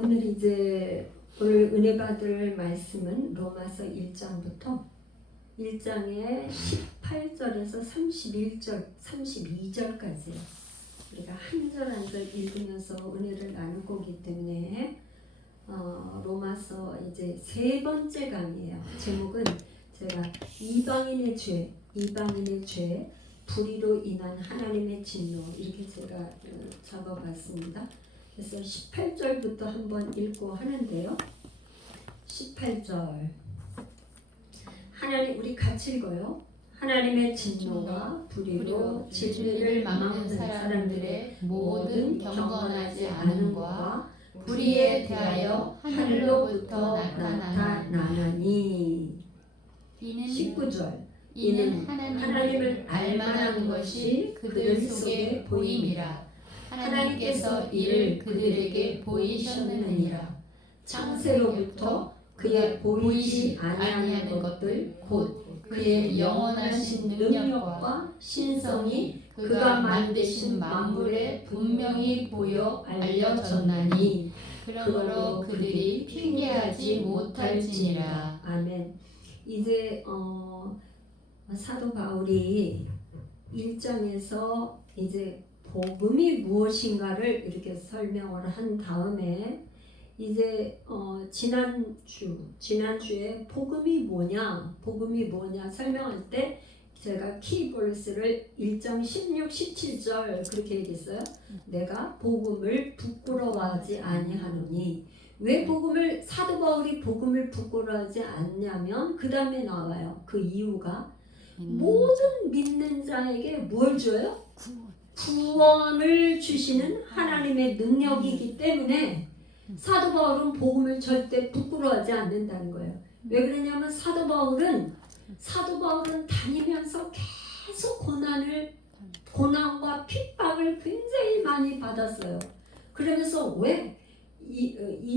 오늘 오늘 은혜 받을 말씀은 로마서 1장부터 1장의 18절에서 32절까지예요. 우리가 한 절 한 절 읽으면서 은혜를 나눌 거기 때문에 로마서 이제 세 번째 강의예요. 제목은 제가 이방인의 죄, 불의로 인한 하나님의 진노 이렇게 제가 적어봤습니다. 그래서 18절부터 한번 읽고 하는데요. 18절 하나님 우리 같이 읽어요. 하나님의 진노가 불의로 진리를 막는 사람들의 모든 경건하지 않음과 불의에 대하여 하늘로부터 나타나니 19절 이는 하나님을 알만한 것이 그들 속에 보임이라 하나님께서 이를 그들에게 보이셨느니라 창세로부터 그의 보이지 아니하는 것들 곧 그의 영원하신 능력과 신성이 그가 만드신 만물에 분명히 보여 알려졌나니 그러므로 그들이 핑계하지 못할지니라. 아멘. 이제 사도 바울이 1장에서 이제 복음이 무엇인가를 이렇게 설명을 한 다음에 이제 지난주에 복음이 뭐냐 설명할 때 제가 키버스를 1장 16, 17절 그렇게 얘기했어요. 내가 복음을 부끄러워하지 아니하노니 왜 사도 바울이 복음을 부끄러워하지 않냐면 그 다음에 나와요. 그 이유가 모든 믿는 자에게 뭘 줘요? 구원을 주시는 하나님의 능력이기 때문에 사도 바울은 복음을 절대 부끄러워하지 않는다는 거예요. 왜 그러냐면 사도 바울은 다니면서 계속 고난과 핍박을 굉장히 많이 받았어요. 그러면서 왜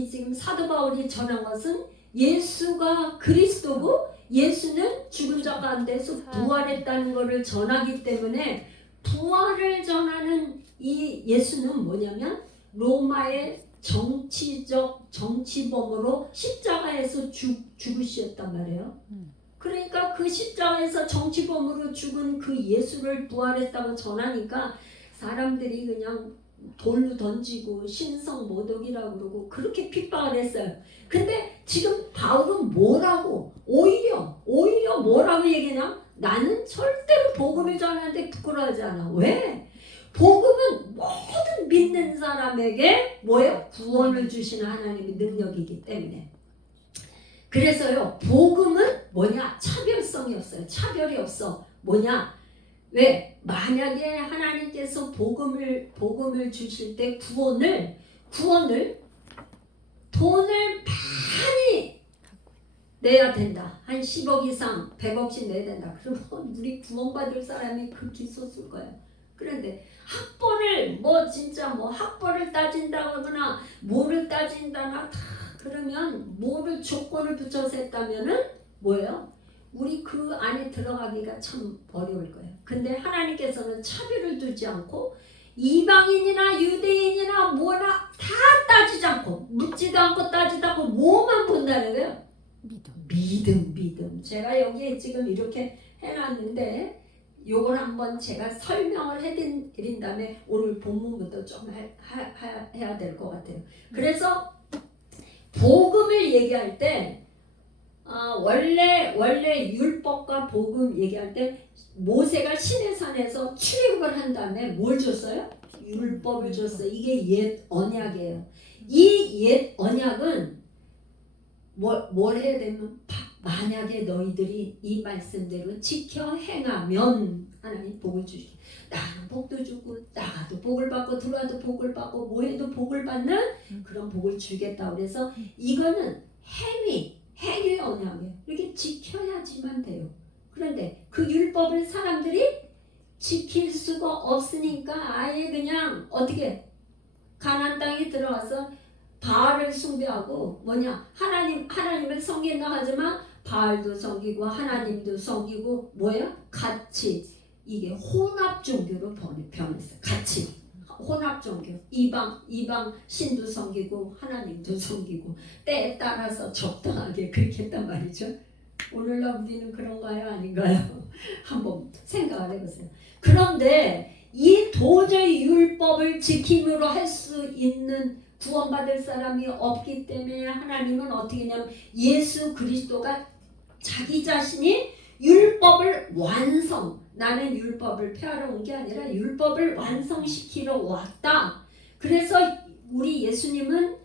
지금 사도 바울이 전한 것은 예수가 그리스도고 예수는 죽은 자 가운데서 부활했다는 것을 전하기 때문에 부활을 전하는 이 예수는 뭐냐면 로마의 정치범으로 십자가에서 죽으셨단 말이에요. 그러니까 그 십자가에서 정치범으로 죽은 그 예수를 부활했다고 전하니까 사람들이 그냥 돌로 던지고 신성 모독이라고 그러고 그렇게 핍박을 했어요. 근데 지금 바울은 뭐라고 오히려 뭐라고 얘기하냐? 나는 절대로 복음을 전하는데 부끄러워하지 않아. 왜? 복음은 모든 믿는 사람에게 뭐예요? 구원을 주시는 하나님의 능력이기 때문에. 그래서요, 복음은 뭐냐? 차별성이 없어요. 차별이 없어. 뭐냐? 왜? 만약에 하나님께서 복음을 주실 때 구원을 돈을 많이 내야 된다. 한 10억 이상, 100억씩 내야 된다. 그러면 우리 구원받을 사람이 극히 소수일 거예요. 그런데 학벌을 따진다거나 뭐를 따진다나 다 그러면 뭐를 조건을 붙여서 했다면은 뭐예요? 우리 그 안에 들어가기가 참 어려울 거예요. 근데 하나님께서는 차별을 두지 않고 이방인이나 유대인이나 뭐나 다 따지지 않고 묻지도 않고 따지도 않고 뭐만 본다는 거예요? 믿음. 제가 여기에 지금 이렇게 해놨는데 요걸 한번 제가 설명을 해드린 다음에 오늘 본문부터 좀 해야 될 것 같아요. 그래서 복음을 얘기할 때 원래 율법과 복음 얘기할 때 모세가 시내산에서 출애굽을 한 다음에 뭘 줬어요? 율법을 줬어요. 이게 옛 언약이에요. 이 옛 언약은 뭘 해야 되면 만약에 너희들이 이 말씀대로 지켜 행하면 하나님 복을 주시게. 나는 복도 주고 나가도 복을 받고 들어와도 복을 받고 뭐해도 복을 받는 그런 복을 주겠다. 그래서 이거는 행위 언약이에요. 이렇게 지켜야지만 돼요. 그런데 그 율법을 사람들이 지킬 수가 없으니까 아예 그냥 어떻게 가나안 땅에 들어와서 바알을 숭배하고 하나님을 섬긴다 하지만 바알도 섬기고 하나님도 섬기고 같이 이게 혼합 종교로 변했어요. 같이 혼합 종교. 이방 신도 섬기고 하나님도 섬기고 때에 따라서 적당하게 그렇게 했단 말이죠. 오늘날 우리는 그런가요? 아닌가요? 한번 생각을 해보세요. 그런데 이 도저히 율법을 지킴으로 할 수 있는 구원받을 사람이 없기 때문에 하나님은 어떻게 했냐면 예수 그리스도가 자기 자신이 율법을 나는 율법을 폐하러 온 게 아니라 율법을 완성시키러 왔다. 그래서 우리 예수님은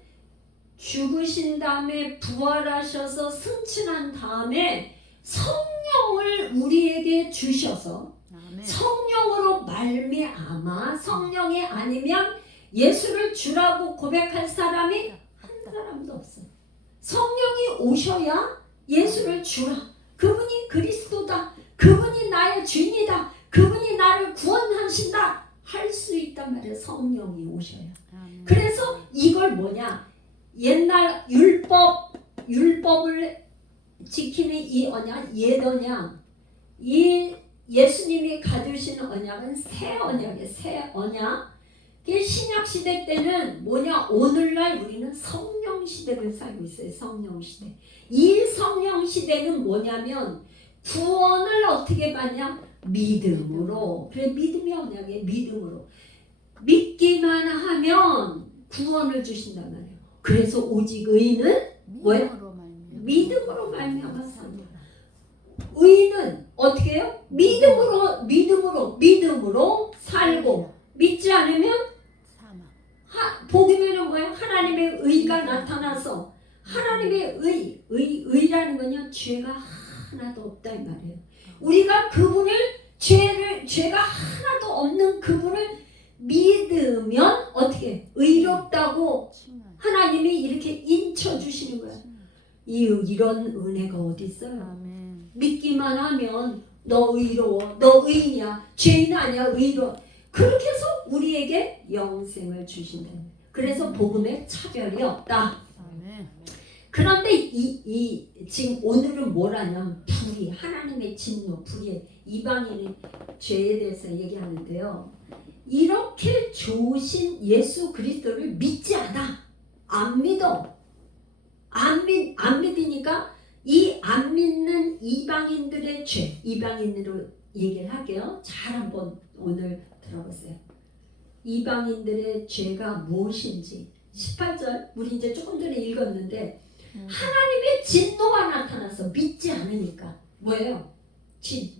죽으신 다음에 부활하셔서 승천한 다음에 성령을 우리에게 주셔서 성령으로 말미암아 성령이 아니면 예수를 주라고 고백할 사람이 한 사람도 없어요. 성령이 오셔야 예수를 주라. 그분이 그리스도다. 그분이 나의 주인이다. 그분이 나를 구원하신다. 할 수 있단 말이에요. 성령이 오셔야. 그래서 이걸 뭐냐? 옛날 율법을 지키는 이 언약, 옛 언약, 이 예수님이 가두신 언약은 새 언약이에요. 새 언약. 신약 시대 때는 뭐냐? 오늘날 우리는 성령 시대를 살고 있어요. 성령 시대. 이 성령 시대는 뭐냐면 구원을 어떻게 받냐? 믿음으로. 그래, 믿음이 언약이에요. 믿음으로. 믿기만 하면 구원을 주신단 말이에요. 그래서 오직 의인은 뭐예요? 믿음으로 말미암아 산다. 의인은 어떻게 해요? 믿음으로 살고 믿지 않으면 복음에는 뭐예요? 하나님의 의가 나타나서 하나님의 의라는 건요 죄가 하나도 없다 이 말이에요. 우리가 그분을 죄가 하나도 없는 그분을 믿으면 어떻게 의롭다고 하나님이 이렇게 인쳐 주시는 거예요. 이런 은혜가 어디 있어요? 믿기만 하면 너 의로워, 너 의인이야, 죄인 아니야, 의로워. 그렇게 해서 우리에게 영생을 주신다. 그래서 복음에 차별이 없다. 그런데 지금 오늘은 뭐라냐면 불의, 하나님의 진노, 불의 이방인의 죄에 대해서 얘기하는데요. 이렇게 좋으신 예수 그리스도를 믿지 않아. 안 믿어. 안 믿으니까 이 안 믿는 이방인들의 죄, 이방인으로 얘기를 할게요. 잘 한번 오늘 들어보세요. 이방인들의 죄가 무엇인지 18절 우리 이제 조금 전에 읽었는데 하나님의 진노가 나타나서 믿지 않으니까 뭐예요?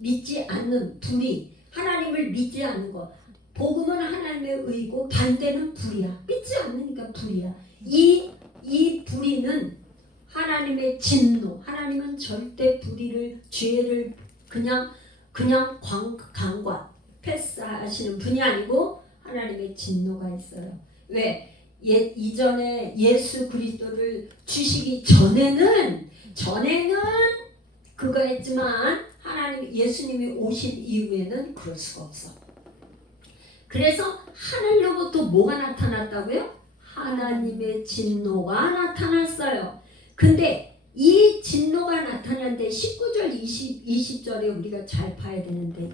믿지 않는 불의, 하나님을 믿지 않는 것. 복음은 하나님의 의고 반대는 불이야. 믿지 않으니까 불이야. 이 불의는 하나님의 진노. 하나님은 절대 불의를 죄를 그냥 강과 패스하시는 분이 아니고 하나님의 진노가 있어요. 왜? 이전에 예수 그리스도를 주시기 전에는 그거 했지만 하나님 예수님이 오신 이후에는 그럴 수가 없어. 그래서 하늘로부터 뭐가 나타났다고요? 하나님의 진노가 나타났어요. 근데 이 진노가 나타났는데 19절 20절에 우리가 잘 봐야 되는데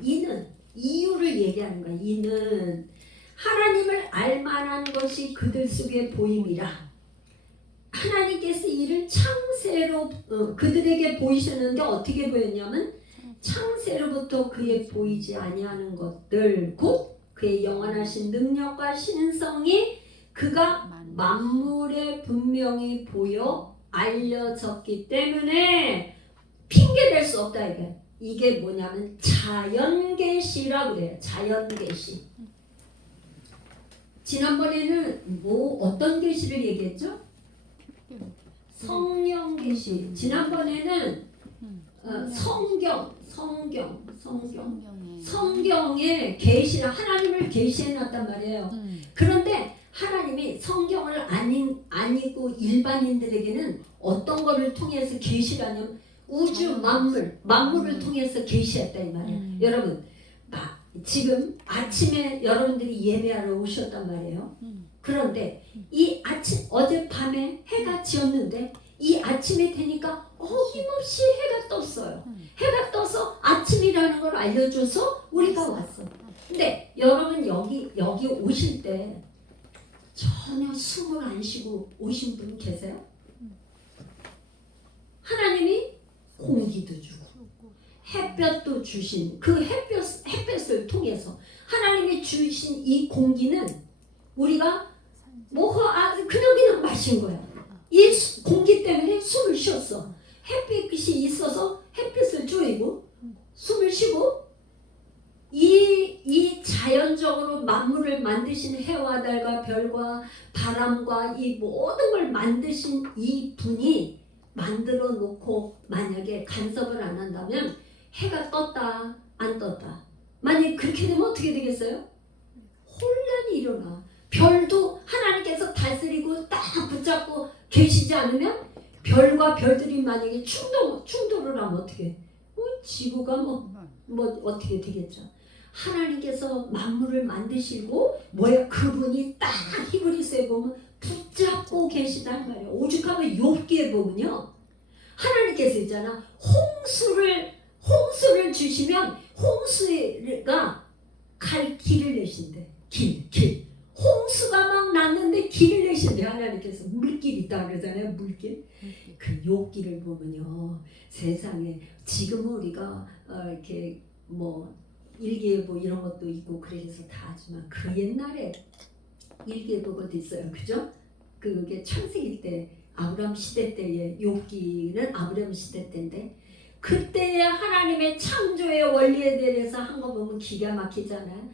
이유를 얘기하는 거야. 이는 하나님을 알만한 것이 그들 속에 보임이라. 하나님께서 이를 창세로 그들에게 보이셨는데 어떻게 보였냐면 창세로부터 그의 보이지 아니하는 것들 곧 그의 영원하신 능력과 신성이 그가 만물에 분명히 보여 알려졌기 때문에 핑계댈 수 없다 이게. 이게 뭐냐면 자연계시라고 그래요. 자연계시. 지난번에는 어떤 계시를 얘기했죠? 성령계시. 지난번에는 성경의 계시라 하나님을 계시해놨단 말이에요. 그런데 하나님이 성경을 안 읽고 일반인들에게는 어떤 거를 통해서 계시라냐면 우주 만물을 통해서 계시했다 이 말이에요. 여러분 지금 아침에 여러분들이 예배하러 오셨단 말이에요. 그런데 이 아침 어젯밤에 해가 지었는데 이 아침이 되니까 어김없이 해가 떴어요. 해가 떠서 아침이라는 걸 알려줘서 우리가 왔어. 근데 여러분 여기 오실 때 전혀 숨을 안 쉬고 오신 분 계세요? 하나님이 공기도 주고 햇볕도 주신 그 햇볕을 통해서 하나님이 주신 이 공기는 우리가 그냥 마신 거야. 이 공기 때문에 숨을 쉬었어. 햇빛이 있어서 햇빛을 쬐고 숨을 쉬고 이 자연적으로 만물을 만드신 해와 달과 별과 바람과 이 모든 걸 만드신 이 분이 만들어 놓고 만약에 간섭을 안 한다면 해가 떴다 안 떴다 만약 그렇게 되면 어떻게 되겠어요? 혼란이 일어나. 별도 하나님께서 다스리고 딱 붙잡고 계시지 않으면 별과 별들이 만약에 충돌을 하면 어떻게 해? 지구가 뭐 어떻게 되겠죠. 하나님께서 만물을 만드시고 그분이 딱 히브리서에 보면 붙잡고 계시단 말이에요. 오죽하면 욥기에 보면요, 하나님께서 있잖아, 홍수를 주시면 홍수가 갈 길을 내신대. 길 홍수가 막 났는데 길을 내신대. 하나님께서 물길 있다 그러잖아요. 물길. 그 욥기를 보면요, 세상에 지금은 우리가 이렇게 일기예보 이런 것도 있고 그래서 다 하지만 그 옛날에 일기예보가 있어요. 그죠? 그게 창세기 때 아브라함 시대 때의 욥기는 아브라함 시대 때인데 그때의 하나님의 창조의 원리에 대해서 한 거 보면 기가 막히잖아요.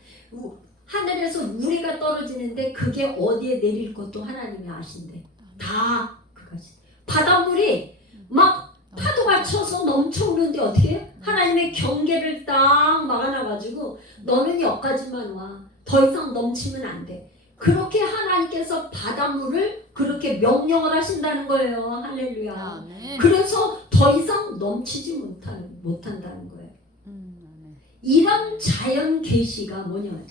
하늘에서 우리가 떨어지는데 그게 어디에 내릴 것도 하나님이 아신대. 다 그것이. 바닷물이 막 파도가 쳐서 넘쳐오는데 어떻게 해요? 하나님의 경계를 딱 막아놔가지고 너는 여기까지만 와. 더 이상 넘치면 안 돼. 그렇게 하나님께서 바닷물을 그렇게 명령을 하신다는 거예요. 할렐루야. 그래서 더 이상 넘치지 못한다는 거예요. 이런 자연 계시가 뭐냐?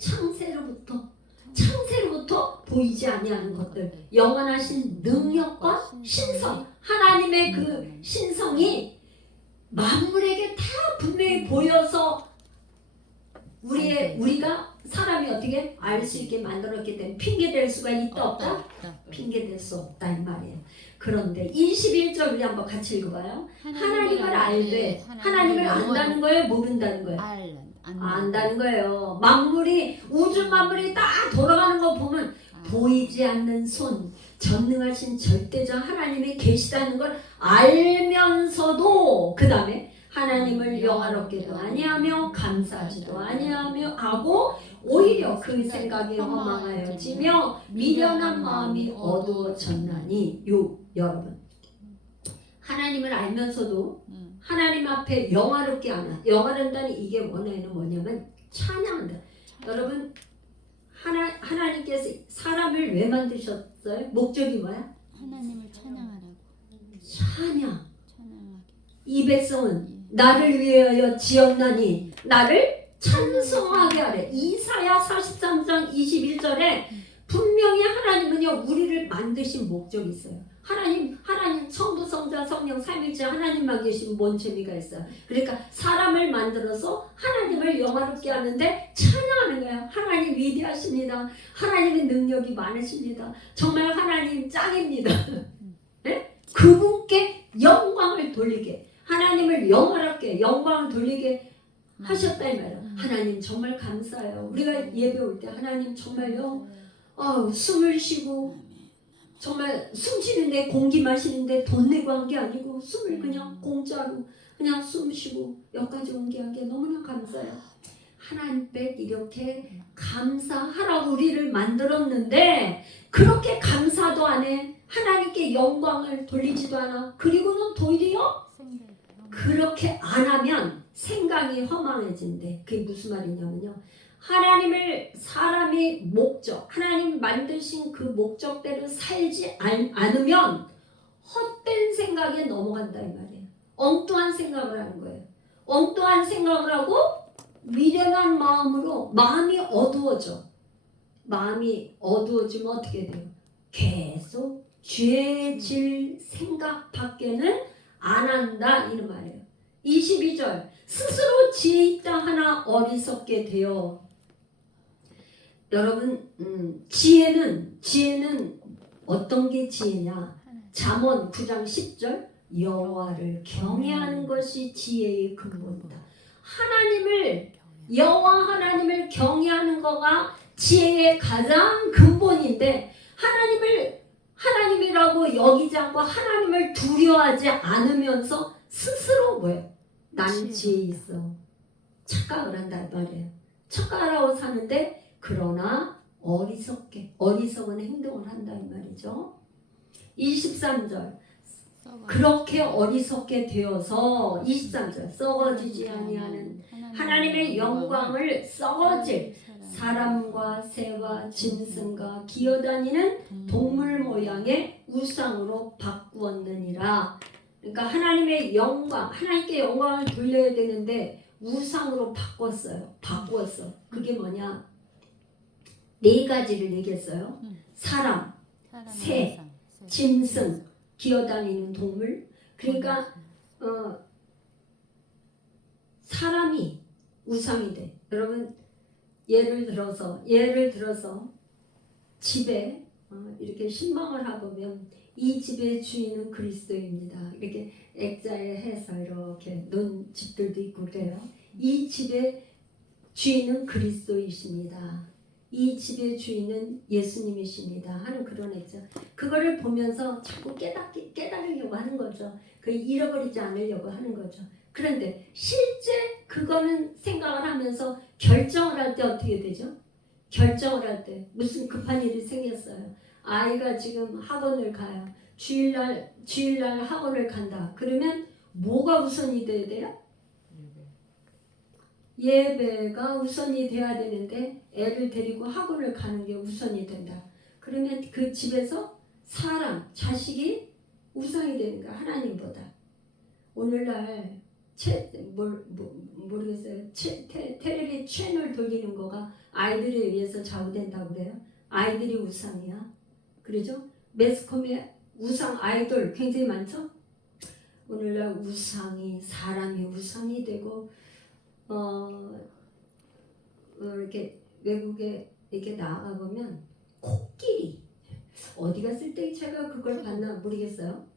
창세로부터 보이지 아니하는 것들, 영원하신 능력과 신성, 하나님의 그 신성이 만물에게 다 분명히 보여서 우리가 사람이 어떻게 알 수 있게 만들었기 때문에 핑계댈 수가 있다 없다? 핑계댈 수 없다 이 말이에요. 그런데 21절 우리 한번 같이 읽어봐요. 하나님을 알되 하나님을 안다는 거예요? 모른다는 거예요? 안다는 거예요. 우주 만물이 다 돌아가는 거 보면 보이지 않는 손, 전능하신 절대적 하나님이 계시다는 걸 알면서도 그 다음에 하나님을 영화롭게도 아니하며 감사하지도 아니하며 하고 오히려 그 생각이 허망하여지며 미련한 마음이 어두워졌나니. 여러분, 하나님을 알면서도 하나님 앞에 영화롭게 하나. 영화롭다는 이게 원어에는 뭐냐면 찬양한다. 여러분, 하나님께서 사람을 왜 만드셨어요? 목적이 뭐야? 하나님을 찬양하라고. 찬양. 이 백성은 나를 위하여 지었나니 나를 찬송하게 하래. 이사야 43장 21절에 분명히 하나님은요 우리를 만드신 목적이 있어요. 하나님 성부 성자 성령 삼위일체 하나님만 계시면 뭔 재미가 있어요. 그러니까 사람을 만들어서 하나님을 영화롭게 하는데 찬양하는 거예요. 하나님 위대하십니다. 하나님의 능력이 많으십니다. 정말 하나님 짱입니다. 네? 그분께 영광을 돌리게, 하나님을 영화롭게 영광을 돌리게 하셨다 이 말이에요. 하나님 정말 감사해요. 우리가 예배 올 때 하나님 정말요 숨을 쉬고 정말 숨 쉬는데 공기 마시는데 돈 내고 한 게 아니고 숨을 그냥 공짜로 그냥 숨 쉬고 여기까지 온 게 너무나 감사해요. 하나님 께 이렇게 감사하라고 우리를 만들었는데 그렇게 감사도 안 해. 하나님께 영광을 돌리지도 않아. 그리고는 도리어 그렇게 안 하면 생각이 허망해진대. 그게 무슨 말이냐면요, 하나님을 사람이 목적, 하나님 만드신 그 목적대로 살지 않으면 헛된 생각에 넘어간다 이 말이에요. 엉뚱한 생각을 하는 거예요. 엉뚱한 생각을 하고 미련한 마음으로 마음이 어두워져. 마음이 어두워지면 어떻게 돼요? 계속 죄질 생각밖에는 안 한다 이런 말이에요. 22절 스스로 지혜 있다 하나 어리석게 되어 여러분 지혜는 어떤 게 지혜냐? 잠언 9장 10절 여호와를 경외하는 것이 지혜의 근본이다. 여호와 하나님을 경외하는 거가 지혜의 가장 근본인데 하나님이라고 여기지 않고 하나님을 두려워하지 않으면서 스스로 뭐예요? 나는 지혜 있어. 착각을 한단 말이에요. 착각하라고 사는데 그러나 어리석은 행동을 한다 이 말이죠. 23절 그렇게 어리석게 되어서 23절 썩어지지 아니하는 하나님의 영광을 썩어질 사람과 새와 짐승과 기어다니는 동물 모양의 우상으로 바꾸었느니라. 그러니까 하나님의 영광, 하나님께 영광을 돌려야 되는데 우상으로 바꾸었어. 그게 뭐냐? 4가지를 얘기했어요. 사람, 새, 짐승, 기어다니는 동물. 그러니까 사람이 우상이 돼. 여러분 예를 들어서 집에 이렇게 신방을 하보면 이 집의 주인은 그리스도입니다. 이렇게 액자에 해서 이렇게 놓은 집들도 있고 그래요. 이 집의 주인은 그리스도이십니다. 이 집의 주인은 예수님이십니다. 하는 그런 액자. 그거를 보면서 자꾸 깨달으려고 하는 거죠. 그 잃어버리지 않으려고 하는 거죠. 그런데 실제 그거는 생각을 하면서 결정을 할 때 어떻게 되죠? 결정을 할 때 무슨 급한 일이 생겼어요. 아이가 지금 학원을 가요. 주일날 학원을 간다. 그러면 뭐가 우선이 돼야 돼요? 예배가 우선이 돼야 되는데 애를 데리고 학원을 가는 게 우선이 된다. 그러면 그 집에서 사람, 자식이 우상이 되는 거야. 하나님보다. 오늘날 모르겠어요. 텔레비 채널 돌리는 거가 아이들에 의해서 좌우된다고 그래요. 아이들이 우상이야. 그러죠? 매스컴에 우상 아이돌 굉장히 많죠? 오늘날 사람이 우상이 되고 이렇게 외국에 이렇게 나가 보면 코끼리 어디 갔을 때 제가 그걸 봤나 모르겠어요.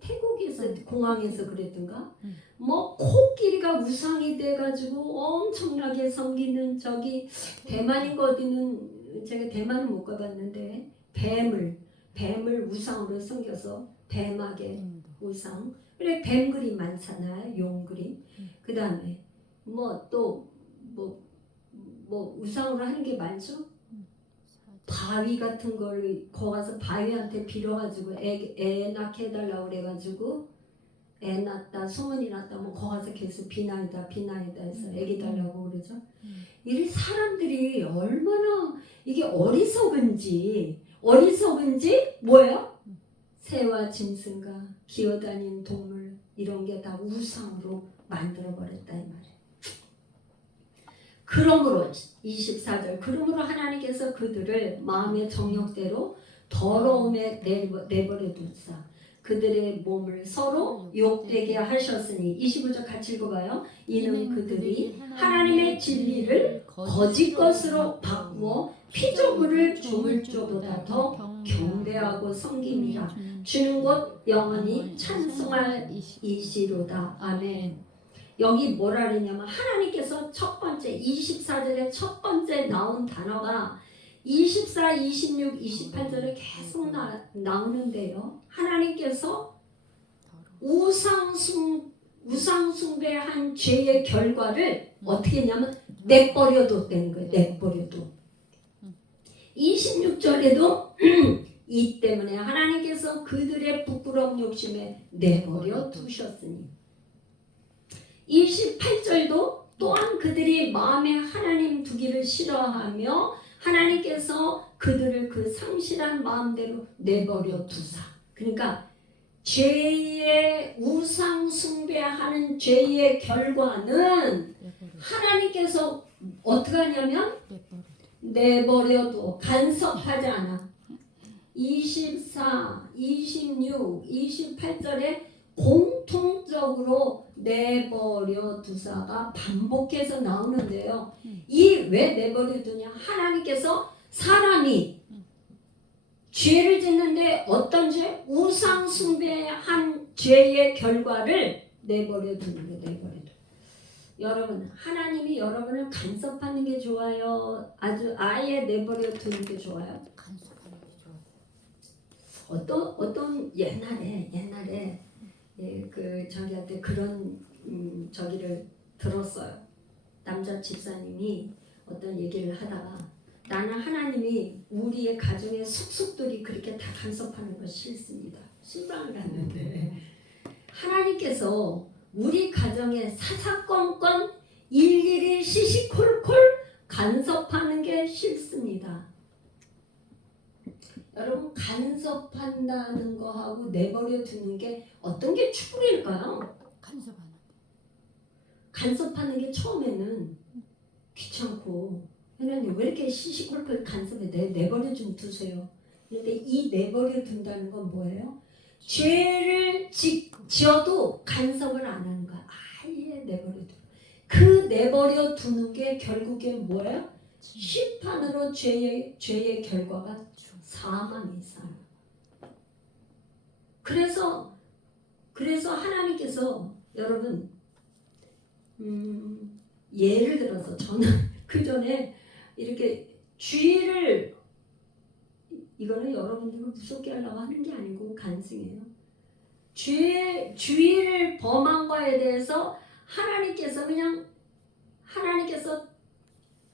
태국에서 공항에서 그랬던가 뭐 코끼리가 우상이 돼가지고 엄청나게 섬기는 저기 대만인 거 어디는 제가 대만은 못 가봤는데 뱀을 우상으로 섬겨서 뱀하게 우상. 그래 뱀 그림 많잖아요. 용 그림. 그 다음에 뭐 우상으로 하는 게 많죠. 바위 같은 걸 거가서 바위한테 빌어가지고 애 낳게 해달라고 그래가지고 애 낳았다 소문이 났다 뭐 거가서 계속 비나이다 해서 애기 달라고 그러죠. 이 사람들이 얼마나 이게 어리석은지 뭐예요? 새와 짐승과 기어다니는 동물 이런 게 다 우상으로 만들어버렸다 이 말이에요. 그러므로 24절 그러므로 하나님께서 그들을 마음의 정욕대로 더러움에 내버려 두사 그들의 몸을 서로 욕되게 하셨으니 25절 같이 읽어봐요. 이는 그들이 하나님의 진리를 거짓 것으로 바꾸어 피조물을 조물조보다 더 경배하고 섬김이라 주는 곧 영원히 찬송할 이시로다. 아멘. 여기 뭐라 그러냐면 하나님께서 첫 번째 24절에 첫 번째 나온 단어가 24, 26, 28절에 계속 나오는데요. 하나님께서 우상 숭배한 죄의 결과를 어떻게 했냐면 내버려뒀다는 거예요. 내버려둬. 26절에도 이 때문에 하나님께서 그들의 부끄러운 욕심에 내버려 두셨으니 28절도 또한 그들이 마음에 하나님 두기를 싫어하며 하나님께서 그들을 그 상실한 마음대로 내버려 두사. 그러니까 죄의 우상 숭배하는 죄의 결과는 하나님께서 어떻게 하냐면 내버려둬. 간섭하지 않아. 24, 26, 28절에 공통적으로 내버려 두사가 반복해서 나오는데요. 이 왜 내버려 두냐? 하나님께서 사람이 죄를 짓는데 어떤 죄? 우상 숭배한 죄의 결과를 내버려 두는 게 내버려 둬. 여러분, 하나님이 여러분을 간섭하는 게 좋아요? 아주 아예 내버려 두는 게 좋아요? 간섭하는 게 좋아요. 어떤 옛날에 저기한테 그런 저기를 들었어요. 남자 집사님이 어떤 얘기를 하다가 나는 하나님이 우리의 가정의 속속들이 그렇게 다 간섭하는 거 싫습니다. 신방을 갔는데 하나님께서 우리 가정에 사사건건 일일이 시시콜콜 간섭하는 게 싫습니다. 여러분, 간섭한다는 거하고 내버려 두는 게 어떤 게 축복일까요? 간섭하는 게 처음에는 귀찮고 하나님 왜 이렇게 시시콜콜 간섭해 내버려 좀 두세요. 그런데 이 내버려 둔다는 건 뭐예요? 죄를 지어도 간섭을 안 하는 거야. 아예 내버려 둬. 그 내버려 두는 게 결국에 뭐예요? 심판으로 죄의 결과가 사망이 있어요. 그래서 하나님께서 여러분 예를 들어서 저는 그 전에 이렇게 주의를 이거는 여러분들을 무섭게 하려고 하는 게 아니고 간증이에요. 주의를 범한 거에 대해서 하나님께서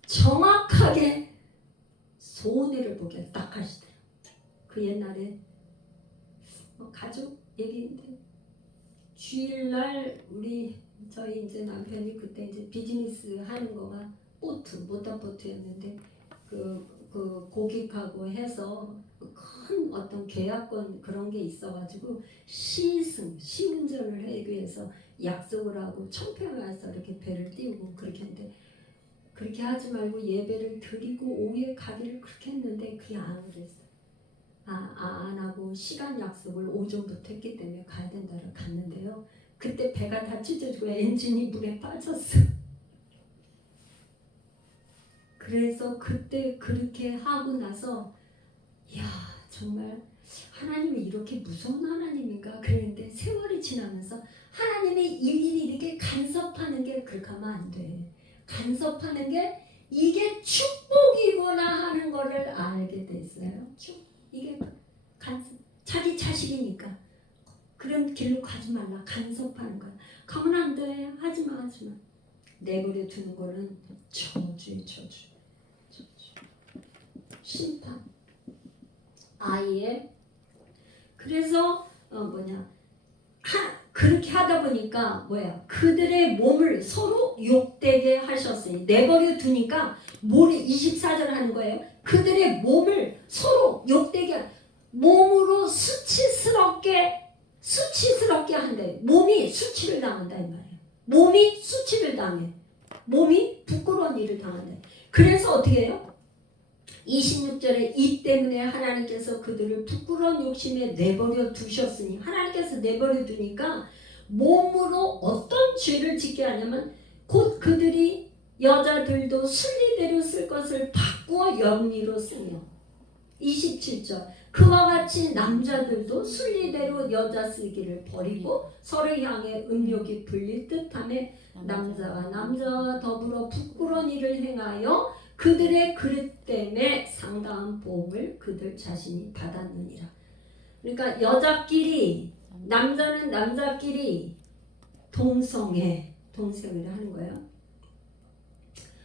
정확하게 손해를 보게 딱 하시더라고요. 그 옛날에 가족 얘기인데 주일날 저희 이제 남편이 그때 이제 비즈니스 하는 거가 모터보트였는데 그 고객하고 해서 큰 어떤 계약권 그런 게 있어가지고 시운전을 하기 위해서 약속을 하고 청평에 와서 이렇게 배를 띄우고 그렇게 했는데 그렇게 하지 말고 예배를 드리고 오후에 가기를 그렇게 했는데 그게 안 그랬어요. 안 하고 시간 약속을 오전부터 했기 때문에 가야 된다고 갔는데요. 그때 배가 다 찢어지고 엔진이 물에 빠졌어. 그래서 그때 그렇게 하고 나서 야 정말 하나님이 이렇게 무서운 하나님인가 그랬는데 세월이 지나면서 하나님이 일일이 이렇게 간섭하는 게 그렇게 하면 안 돼. 간섭하는 게 이게 축복이구나 하는 거를 알게 됐어요. 이게 자기 자식이니까 그런 길로 가지 말라. 간섭하는 거야. 가면 안 돼. 하지마. 내버려 두는 거는 저주. 심판. 아이의 그래서 그렇게 하다 보니까 그들의 몸을 서로 욕되게 하셨으니 내버려 두니까 24절 하는 거예요. 그들의 몸을 서로 욕되게 몸으로 수치스럽게 한대. 몸이 수치를 당한다 이 말이에요. 몸이 수치를 당해. 몸이 부끄러운 일을 당한다. 그래서 어떻게 해요? 26절에 이 때문에 하나님께서 그들을 부끄러운 욕심에 내버려 두셨으니 하나님께서 내버려 두니까 몸으로 어떤 죄를 짓게 하냐면 곧 그들이 여자들도 순리대로 쓸 것을 바꾸어 영리로 쓰며 27절 그와 같이 남자들도 순리대로 여자 쓰기를 버리고 서로 향해 음욕이 불릴 듯하며 남자가 남자와 더불어 부끄러운 일을 행하여 그들의 그릇 때문에 상당한 보응을 그들 자신이 받았느니라. 그러니까 남자는 남자끼리 동성을 하는 거예요.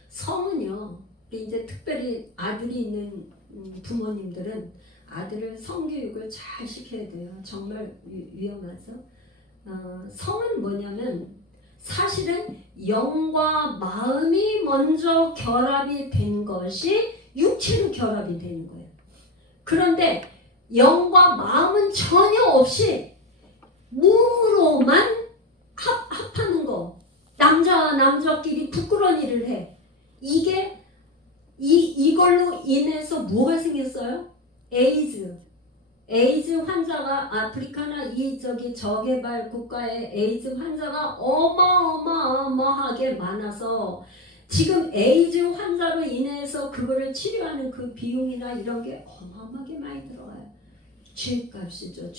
성은요. 이제 특별히 아들이 있는 부모님들은 아들을 성교육을 잘 시켜야 돼요. 정말 위험해서. 성은 뭐냐면 사실은 영과 마음이 먼저 결합이 된 것이 육체로 결합이 되는 거예요. 그런데 영과 마음은 전혀 없이 몸으로만 합하는 거. 남자끼리 부끄러운 일을 해. 이걸로 인해서 뭐가 생겼어요? 에이즈 환자가 아프리카나 저개발 국가의 에이즈 환자가 어마어마하게 많아서 지금 에이즈 환자로 인해서 그거를 치료하는 그 비용이나 이런 게 어마어마하게 많이 들어가요. 죄값이죠.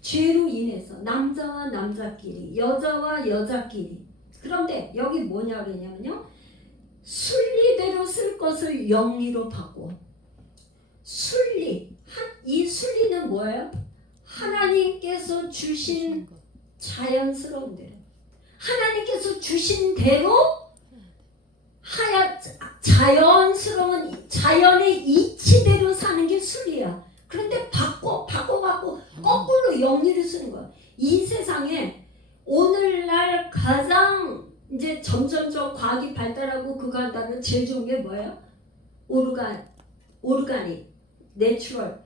죄로 인해서 남자와 남자끼리, 여자와 여자끼리. 그런데 여기 뭐냐 그러냐면요. 순리대로 쓸 것을 영리로 바꿔. 순리. 이 순리는 뭐예요? 하나님께서 주신 자연스러운 대로. 하나님께서 주신 대로 자연스러운 자연의 이치대로 사는 게 순리야. 그런데 바꿔갖고 거꾸로 영리를 쓰는 거야. 이 세상에 오늘날 가장 이제 점점점 과학이 발달하고 그거 한다면 제일 좋은 게 뭐예요? 오르가닉, 내추럴,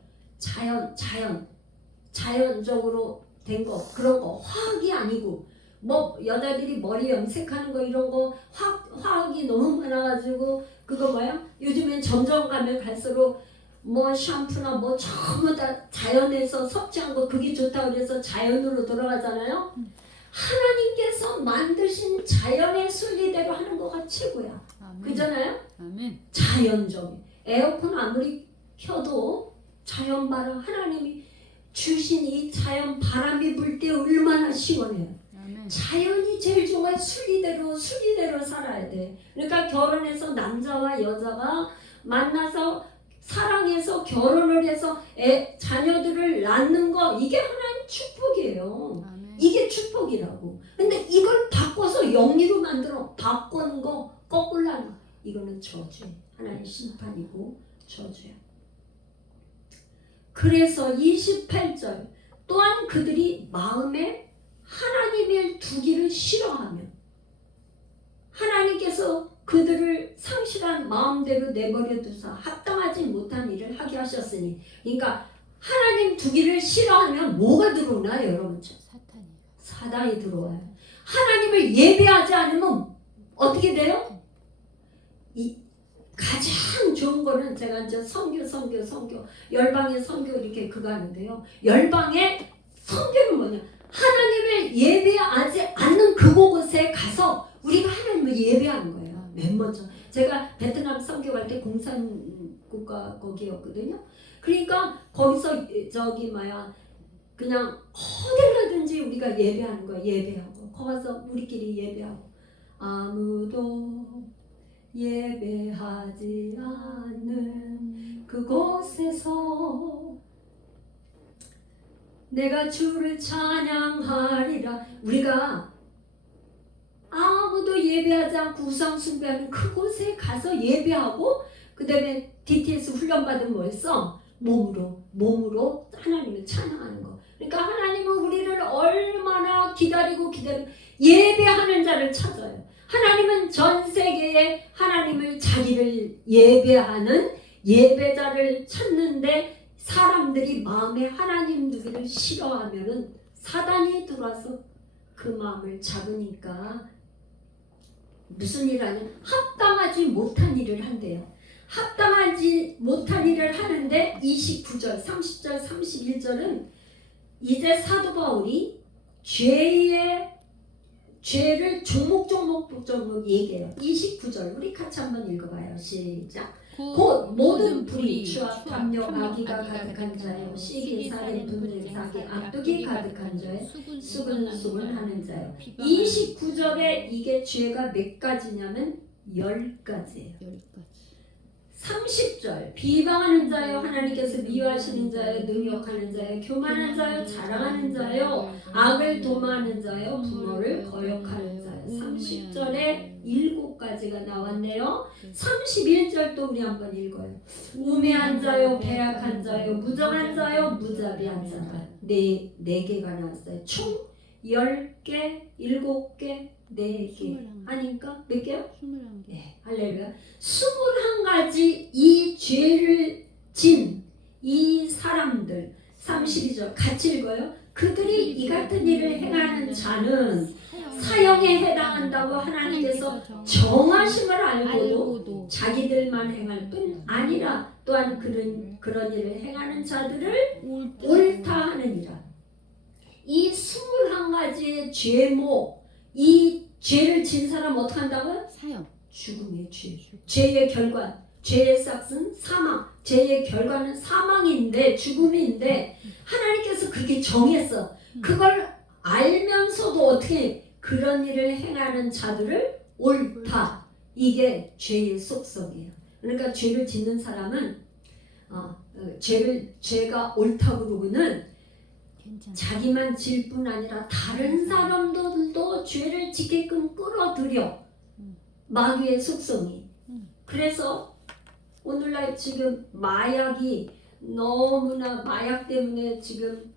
자연적으로 된 거, 그런 거, 화학이 아니고 뭐 여자들이 머리 염색하는 거 이런 거 화학이 너무 많아가지고 그거 뭐야? 요즘엔 점점 가면 갈수록 뭐 샴푸나 뭐 전부 다 자연에서 섭취한 거 그게 좋다고 그래서 자연으로 돌아가잖아요. 하나님께서 만드신 자연의 순리대로 하는 거가 최고야. 아멘. 그잖아요? 아멘. 자연적. 에어컨 아무리 켜도 자연 바람, 하나님이 주신 이 자연 바람이 불 때 얼마나 시원해요. 아멘. 자연이 제일 좋아요. 순리대로 살아야 돼. 그러니까 결혼해서 남자와 여자가 만나서 사랑해서 결혼을 해서 자녀들을 낳는 거 이게 하나님 축복이에요. 아멘. 이게 축복이라고. 근데 이걸 바꿔서 영리로 만들어 바꾸는 거 거꾸로 하는 거 이거는 저주예요. 하나님 심판이고 저주야. 그래서 28절 또한 그들이 마음에 하나님을 두기를 싫어하며 하나님께서 그들을 상실한 마음대로 내버려 두사 합당하지 못한 일을 하게 하셨으니 그러니까 하나님 두기를 싫어하면 뭐가 들어오나요 여러분? 사단이 들어와요. 하나님을 예배하지 않으면 어떻게 돼요? 이 가장 좋은 거는 제가 이제 선교 열방의 선교 이렇게 그거 하는데요. 열방의 선교는 뭐냐? 하나님을 예배하지 않는 그곳에 가서 우리가 하나님을 예배하는 거예요. 맨 먼저 제가 베트남 선교 갈 때 공산국가 거기였거든요. 그러니까 거기서 그냥 어딜 가든지 우리가 예배하는 거야. 예배하고 거기서 우리끼리 예배하고 아무도 예배하지 않는 그곳에서 내가 주를 찬양하리라. 우리가 아무도 예배하지 않고 우상 숭배하는 그곳에 가서 예배하고 그 다음에 DTS 훈련받은 뭐였어? 몸으로 하나님을 찬양하는 거. 그러니까 하나님은 우리를 얼마나 기다리고 예배하는 자를 찾아요. 하나님은 전 세계에 하나님을 자기를 예배하는 예배자를 찾는데 사람들이 마음에 하나님 두기를 싫어하면은 사단이 들어와서 그 마음을 잡으니까 무슨 일 하냐면 합당하지 못한 일을 한대요. 합당하지 못한 일을 하는데 29절, 30절, 31절은 이제 사도 바울이 죄를 조목조목 얘기해요. 29절 우리 같이 한번 읽어봐요. 시작. 곧 모든 불의, 추악, 탐욕, 악의가 가득한 자요, 시기, 살인, 분쟁, 사기, 악독이 가득한 자요, 수근수근하는 자요. 29절에 이게 죄가 몇 가지냐면 10가지예요. 30절 비방하는 자요, 하나님께서 미워하시는 자요, 능욕하는 자요, 교만한 자요, 자랑하는 자요, 악을 도모하는 자요, 부모를 거역하는 자요. 30절에 7가지가 나왔네요. 31절도 우리 한번 읽어요. 우매한 자요, 배악한 자요, 무정한 자요, 무자비한 자요. 네 개가 나왔어요. 총 10개, 7개, 4개 하니까 몇 개요? 21개. 네, 할렐루야. 21가지 이 죄를 진 이 사람들 32절 같이 읽어요. 그들이 이 같은 일을 행하는 자는 사형에 해당한다고 하나님께서 정하심을 알고도 자기들만 행할 뿐 아니라 또한 그런 일을 행하는 자들을 옳다 하느니라. 이 21가지의 죄목 이 죄를 진 사람 어떻게 한다고요? 죽음의 죄. 죄의 결과, 죄의 싹은 사망. 죄의 결과는 사망인데 죽음인데 하나님께서 그렇게 정했어. 그걸 알면서도 어떻게 그런 일을 행하는 자들을 옳다. 이게 죄의 속성이에요. 그러니까 죄를 짓는 사람은 죄가 옳다고 그러고는 자기만 질 뿐 아니라 다른 사람들도 죄를 짓게끔 끌어들여. 마귀의 속성이. 그래서 오늘날 지금 마약이 너무나 마약 때문에 지금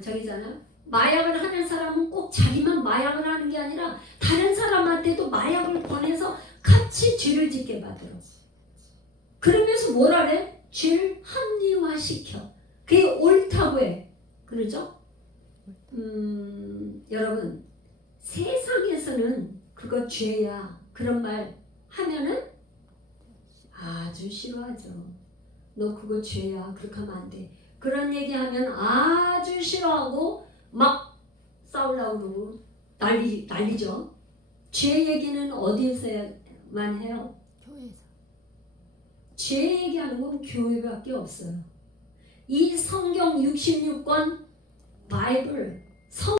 저기잖아. 마약을 하는 사람은 꼭 자기만 마약을 하는 게 아니라 다른 사람한테도 마약을 권해서 같이 죄를 짓게 만들어. 그러면서 뭐라 그래? 죄를 합리화시켜. 그게 옳다고 해. 그러죠? 여러분 세상에서는 그거 죄야 그런 말 하면은 아주 싫어하죠. 너 그거 죄야 그렇게 하면 안 돼. 그런 얘기하면 아주 싫어하고 막 싸우려고 그러고 난리죠. 죄 얘기는 어디서만 해요? 교회에서. 죄 얘기하는 건 교회밖에 없어요. 이 성경 66권 바이블